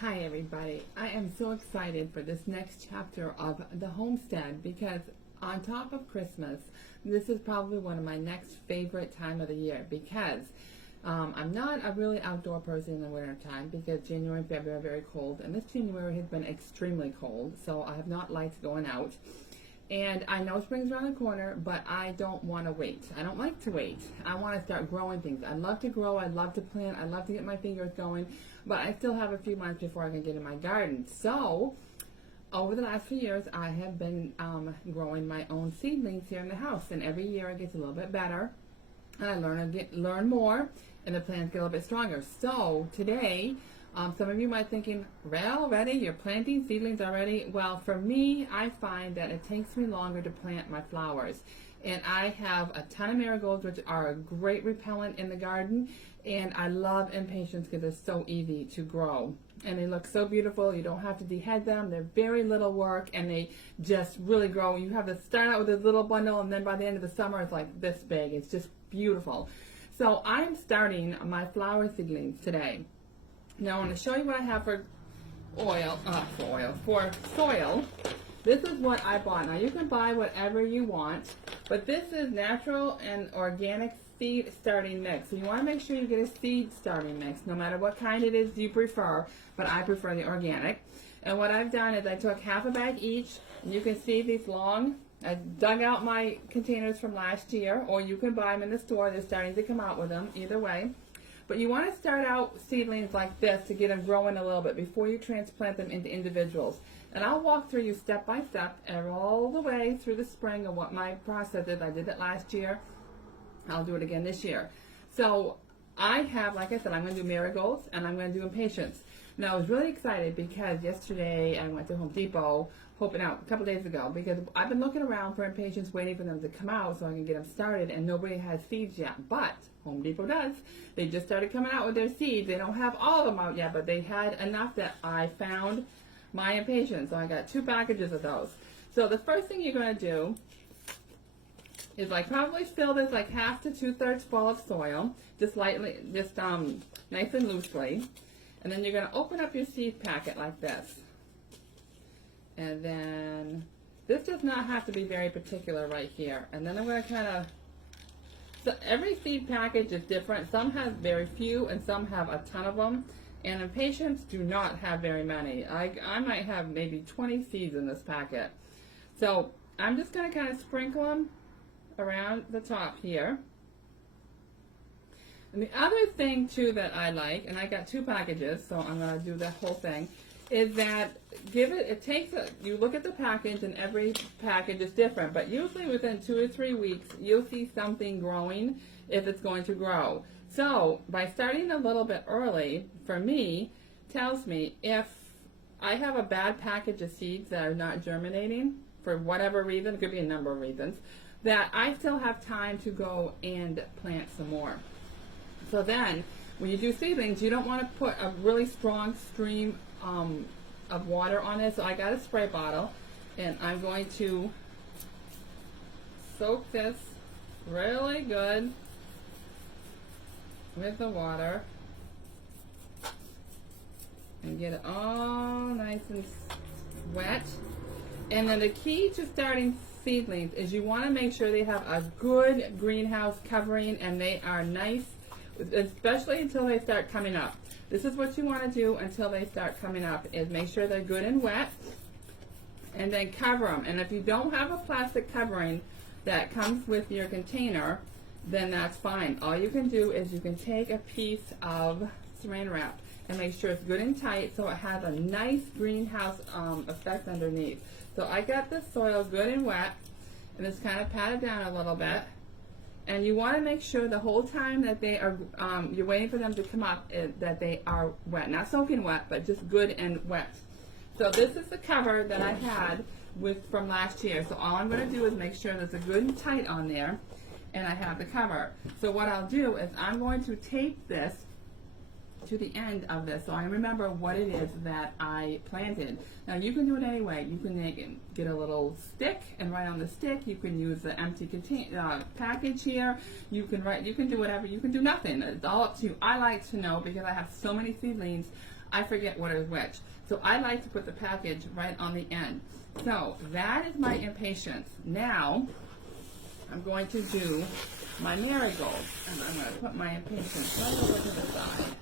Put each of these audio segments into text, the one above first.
Hi everybody. I am so excited for this next chapter of the homestead because on top of Christmas, this is probably one of my next favorite time of the year because I'm not a really outdoor person in the winter time because January and February are very cold, and this January has been extremely cold, so I have not liked going out. And I know spring's around the corner, but I don't want to wait. I don't like to wait. I want to start growing things. I love to grow. I love to plant. I love to get my fingers going, but I still have a few months before I can get in my garden. So over the last few years, I have been growing my own seedlings here in the house, and every year it gets a little bit better, and I learn more, and the plants get a little bit stronger. So today, some of you might be thinking, well, already you're planting seedlings already. Well, for me, I find that it takes me longer to plant my flowers. And I have a ton of marigolds, which are a great repellent in the garden. And I love impatiens because they're so easy to grow. And they look so beautiful. You don't have to dehead them. They're very little work, and they just really grow. You have to start out with this little bundle, and then by the end of the summer, it's like this big. It's just beautiful. So I'm starting my flower seedlings today. Now I want to show you what I have for soil. This is what I bought. Now you can buy whatever you want, but this is natural and organic seed starting mix. So you want to make sure you get a seed starting mix, no matter what kind it is you prefer, but I prefer the organic. And what I've done is I took half a bag each, and you can see these long, I dug out my containers from last year, or you can buy them in the store. They're starting to come out with them, either way. But you want to start out seedlings like this to get them growing a little bit before you transplant them into individuals. And I'll walk through you step by step all the way through the spring of what my process is. I did it last year. I'll do it again this year. So I have, like I said, I'm going to do marigolds and I'm going to do impatiens. Now I was really excited because yesterday I went to Home Depot, hoping out a couple days ago, because I've been looking around for impatiens, waiting for them to come out so I can get them started, and nobody has seeds yet. But Home Depot does. They just started coming out with their seeds. They don't have all of them out yet, but they had enough that I found my impatiens. So I got 2 packages of those. So the first thing you're going to do is like probably fill this like half to 2/3 full of soil, just lightly, just nice and loosely. And then you're going to open up your seed packet like this. And then this does not have to be very particular right here. And then I'm going to kind of, so every seed package is different. Some have very few and some have a ton of them. And impatiens do not have very many. I might have maybe 20 seeds in this packet. So I'm just going to kind of sprinkle them around the top here. And the other thing too that I like, and I got 2 packages, so I'm going to do the whole thing, is that you look at the package, and every package is different, but usually within 2 or 3 weeks you'll see something growing if it's going to grow. So by starting a little bit early, for me, tells me if I have a bad package of seeds that are not germinating for whatever reason, it could be a number of reasons, that I still have time to go and plant some more. So then, when you do seedlings, you don't want to put a really strong stream of water on it. So I got a spray bottle, and I'm going to soak this really good with the water and get it all nice and wet. And then the key to starting seedlings is you want to make sure they have a good greenhouse covering and they are nice, especially until they start coming up. This is what you want to do until they start coming up, is make sure they're good and wet, and then cover them. And if you don't have a plastic covering that comes with your container, then that's fine. All you can do is you can take a piece of saran wrap and make sure it's good and tight so it has a nice greenhouse effect underneath. So I got the soil good and wet, and it's kind of patted down a little bit. And you want to make sure the whole time that they are, you're waiting for them to come up, that they are wet. Not soaking wet, but just good and wet. So this is the cover that I had from last year. So all I'm going to do is make sure there's a good and tight on there, and I have the cover. So what I'll do is I'm going to tape this to the end of this so I remember what it is that I planted. Now you can do it anyway. You can get a little stick and write on the stick. You can use the empty package here. You can do whatever. You can do nothing. It's all up to you. I like to know, because I have so many seedlings, I forget what is which. So I like to put the package right on the end. So that is my impatiens. Now I'm going to do my marigolds, and I'm going to put my impatiens right over to the side.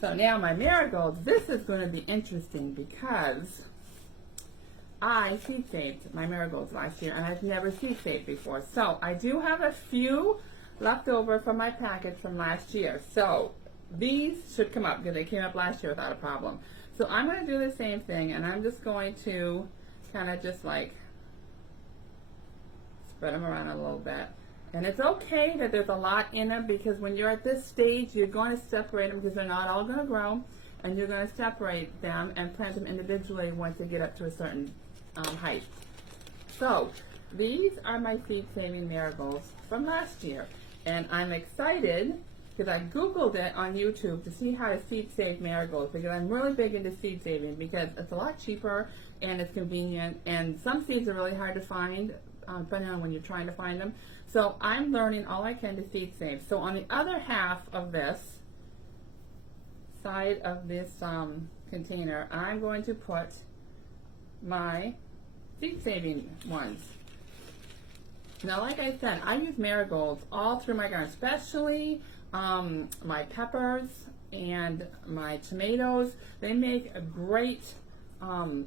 So now my marigolds, this is going to be interesting because I seed saved my marigolds last year, and I've never seed saved before. So I do have a few left over from my package from last year. So these should come up because they came up last year without a problem. So I'm going to do the same thing, and I'm just going to kind of just like spread them around a little bit. And it's okay that there's a lot in them, because when you're at this stage, you're going to separate them because they're not all going to grow, and you're going to separate them and plant them individually once they get up to a certain height. So these are my seed saving marigolds from last year, and I'm excited because I googled it on YouTube to see how to seed save marigolds, because I'm really big into seed saving because it's a lot cheaper and it's convenient, and some seeds are really hard to find depending on when you're trying to find them. So I'm learning all I can to seed save. So on the other half of this side of this container, I'm going to put my seed saving ones. Now, like I said, I use marigolds all through my garden, especially my peppers and my tomatoes. They make a great bug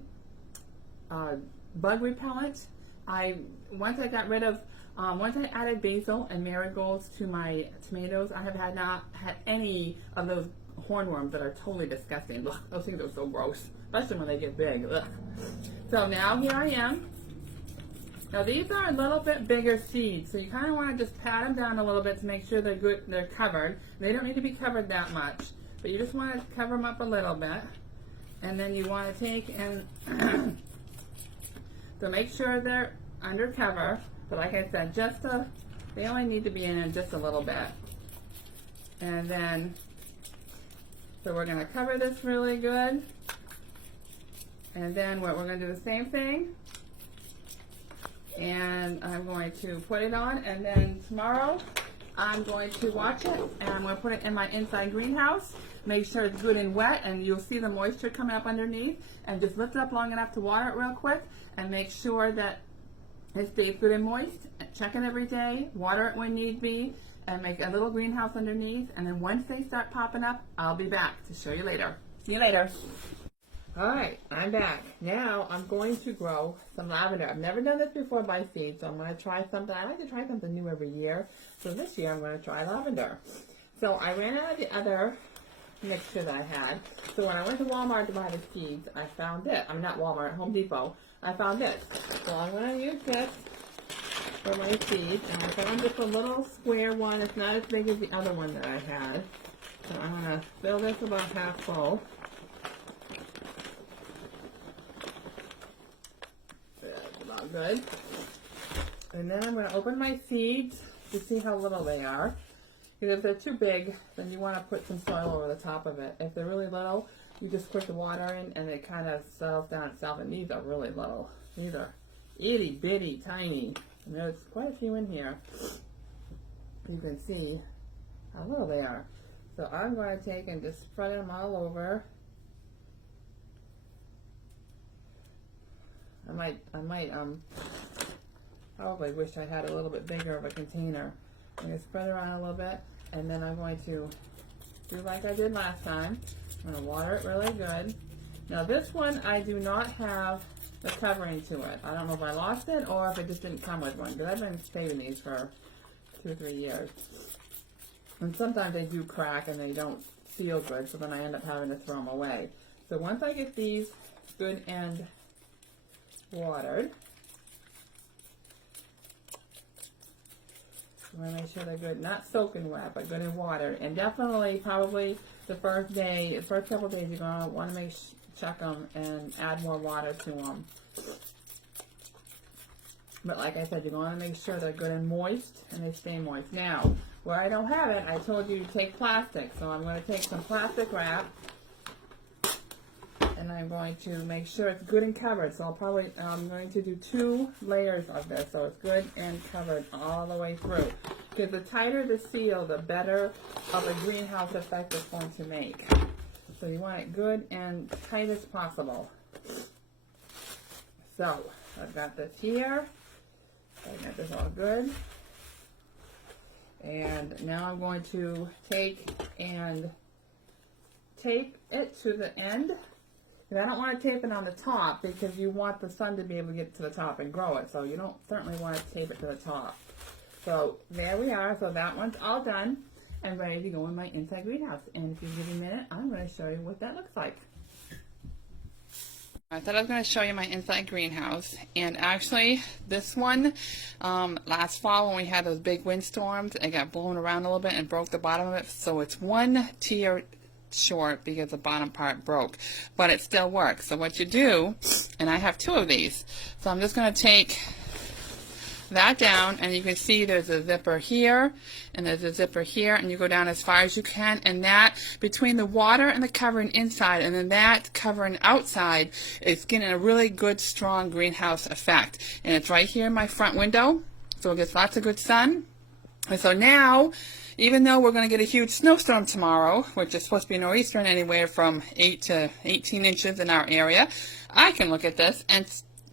repellent. Once I added basil and marigolds to my tomatoes, I have not had any of those hornworms that are totally disgusting. Ugh, those things are so gross, especially when they get big. Ugh. So now here I am. Now these are a little bit bigger seeds, so you kind of want to just pat them down a little bit to make sure they're good. They're covered. They don't need to be covered that much, but you just want to cover them up a little bit, and then you want to take and so make sure they're under cover. But like I said, they only need to be in just a little bit. And then, so we're going to cover this really good. And then we're going to do the same thing. And I'm going to put it on, and then tomorrow I'm going to watch it, and I'm going to put it in my inside greenhouse. Make sure it's good and wet, and you'll see the moisture coming up underneath. And just lift it up long enough to water it real quick, and make sure that it stays good and moist. Check it every day, water it when need be, and make a little greenhouse underneath. And then once they start popping up, I'll be back to show you later. See you later. Alright, I'm back. Now I'm going to grow some lavender. I've never done this before by seed, so I'm going to try something. I like to try something new every year. So this year I'm going to try lavender. So I ran out of the other mixture that I had. So when I went to Walmart to buy the seeds, I found it. I'm not Walmart, Home Depot. I found this. So I'm going to use this for my seeds. And I found just a little square one. It's not as big as the other one that I had. So I'm going to fill this about half full. That's about good. And then I'm going to open my seeds to see how little they are. Because if they're too big, then you want to put some soil over the top of it. If they're really little, you just put the water in and it kind of settles down itself. And these are really little. These are itty bitty tiny. And there's quite a few in here. You can see how little they are. So I'm going to take and just spread them all over. I might probably wish I had a little bit bigger of a container. I'm going to spread it around a little bit, and then I'm going to do like I did last time. I'm going to water it really good. Now this one, I do not have the covering to it. I don't know if I lost it or if it just didn't come with one, because I've been saving these for 2 or 3 years. And sometimes they do crack and they don't seal good, so then I end up having to throw them away. So once I get these good and watered, I'm going to make sure they're good, not soaking wet, but good and watered. And definitely, probably the first couple days, you're going to want to check them and add more water to them. But like I said, you're going to make sure they're good and moist, and they stay moist. Now, where I don't have it, I told you to take plastic. So I'm going to take some plastic wrap, and I'm going to make sure it's good and covered. So I'm going to do 2 layers of this, so it's good and covered all the way through. Because the tighter the seal, the better of a greenhouse effect it's going to make. So you want it good and tight as possible. So I've got this here. I got this all good. And now I'm going to take it to the end. And I don't want to tape it on the top because you want the sun to be able to get to the top and grow it. So you don't certainly want to tape it to the top. So there we are. So that one's all done and ready to go in my inside greenhouse. And if you give me a minute, I'm going to show you what that looks like. I thought I was going to show you my inside greenhouse, and actually this one, last fall when we had those big windstorms, it got blown around a little bit and broke the bottom of it, so it's one tier short because the bottom part broke, but it still works. So what you do, and I have 2 of these, so I'm just going to take that down, and you can see there's a zipper here and there's a zipper here, and you go down as far as you can, and that between the water and the covering inside and then that covering outside is getting a really good strong greenhouse effect. And it's right here in my front window, so it gets lots of good sun. And so now, even though we're going to get a huge snowstorm tomorrow, which is supposed to be nor'eastern anywhere from 8 to 18 inches in our area, I can look at this and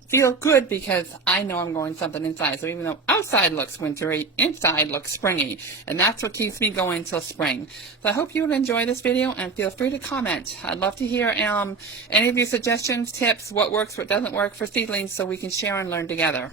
feel good because I know I'm growing something inside. So even though outside looks wintry, inside looks springy. And that's what keeps me going till spring. So I hope you will enjoy this video, and feel free to comment. I'd love to hear any of your suggestions, tips, what works, what doesn't work for seedlings, so we can share and learn together.